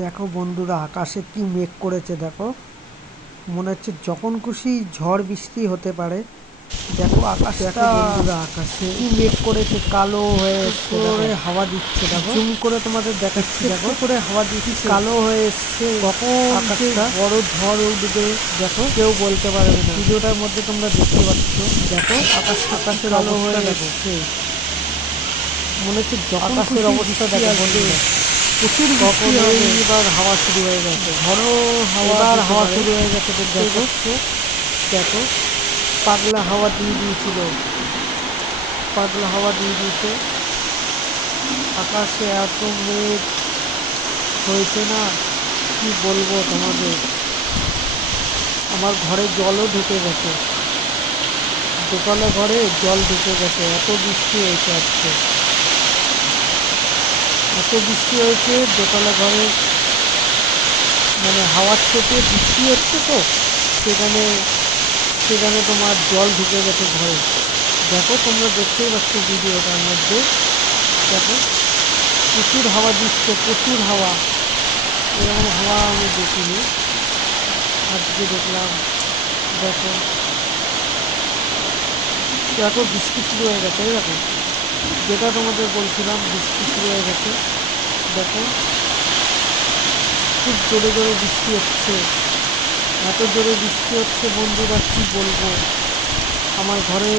দেখো বন্ধুরা, আকাশে কি মেঘ করেছে দেখো। মনে হচ্ছে যখন খুশি ঝড় বৃষ্টি হতে পারে। দেখো আকাশটা, বন্ধুরা আকাশে কি মেঘ করেছে, কালো হয়ে এসছে, করে হাওয়া দিচ্ছে দেখো। জুম করে তোমাদের দেখাচ্ছি দেখো, করে হাওয়া দিচ্ছে, কালো হয়ে এসছে। কখন আকাশটা বড় ঝড় উঠবে দেখো, কেউ বলতে পারবে না। ভিডিওটার মধ্যে তোমরা দেখতে পাচ্ছ, দেখো আকাশের অবস্থা দেখো। মনে হচ্ছে যখন আকাশের অবস্থা দেখো বন্ধুরা, প্রচুর বৃষ্টি হবে। এবার হাওয়া শুরু হয়ে গেছে, ঝড়ো হাওয়া, হাওয়া শুরু হয়ে গেছে। দেখো দেখো, পাগলা হাওয়া দিয়ে দিয়েছিল, পাগলা হাওয়া দিয়ে দিয়েছে। আকাশে এত মেঘ হয়েছে না, কি বলবো তোমাদের। আমার ঘরে জলও ঢুকে গেছে, দোতলা ঘরে জল ঢুকে গেছে, এত বৃষ্টি হয়েছে আজকে। এত বৃষ্টি হয়েছে দোতলা ঘরে, মানে হাওয়ার চোটে বৃষ্টি হচ্ছে তো, সেখানে সেখানে তোমার জল ঢুকে গেছে ঘরে। দেখো তোমরা দেখতেই পাচ্ছ ভিডিওটার মধ্যে, দেখো প্রচুর হাওয়া দিচ্ছে, প্রচুর হাওয়া। এরকম হাওয়া আমি দেখিনি, আজকে দেখলাম। দেখো দেখো বৃষ্টি শুরু হয়ে গেছে, এই দেখো যেটা তোমাদের বলছিলাম, বৃষ্টি শুরু হয়ে গেছে। দেখো খুব জোরে জোরে বৃষ্টি হচ্ছে, এত জোরে বৃষ্টি হচ্ছে বন্ধুরা কি বলবো। আমার ঘরে